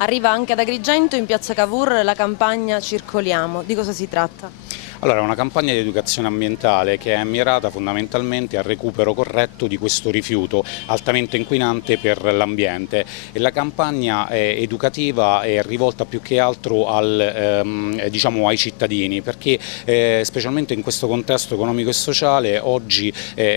Arriva anche ad Agrigento, in piazza Cavour, la campagna Circoliamo. Di cosa si tratta? Allora, è una campagna di educazione ambientale che è mirata fondamentalmente al recupero corretto di questo rifiuto altamente inquinante per l'ambiente, e la campagna educativa è rivolta più che altro diciamo, ai cittadini, perché specialmente in questo contesto economico e sociale oggi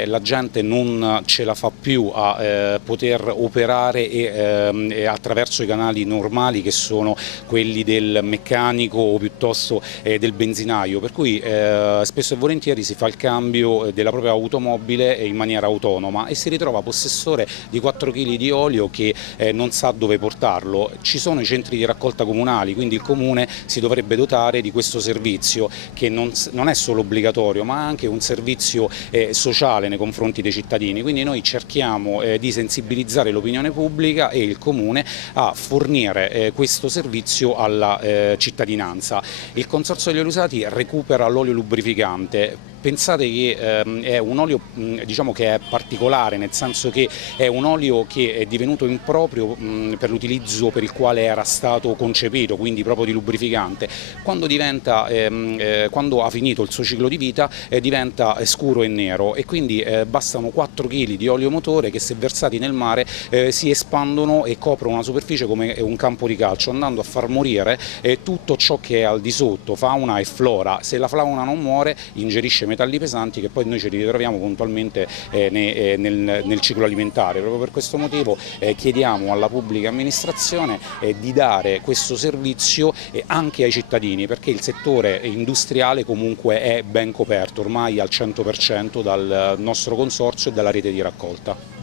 la gente non ce la fa più a poter operare e attraverso i canali normali, che sono quelli del meccanico o piuttosto del benzinaio, per cui spesso e volentieri si fa il cambio della propria automobile in maniera autonoma e si ritrova possessore di 4 kg di olio che non sa dove portarlo. Ci sono i centri di raccolta comunali, quindi il comune si dovrebbe dotare di questo servizio, che non è solo obbligatorio ma anche un servizio sociale nei confronti dei cittadini. Quindi noi cerchiamo di sensibilizzare l'opinione pubblica e il comune a fornire questo servizio alla cittadinanza. Il Consorzio degli Oli Usati recupera l'olio lubrificante. Pensate che è un olio diciamo che è particolare, nel senso che è un olio che è divenuto improprio per l'utilizzo per il quale era stato concepito, quindi proprio di lubrificante. Quando ha finito il suo ciclo di vita diventa scuro e nero, e quindi bastano 4 kg di olio motore che, se versati nel mare, si espandono e coprono una superficie come un campo di calcio, andando a far morire tutto ciò che è al di sotto, fauna e flora. Se la fauna non muore, ingerisce metalli pesanti che poi noi ci ritroviamo puntualmente nel ciclo alimentare. Proprio per questo motivo chiediamo alla pubblica amministrazione di dare questo servizio anche ai cittadini, perché il settore industriale comunque è ben coperto ormai al 100% dal nostro consorzio e dalla rete di raccolta.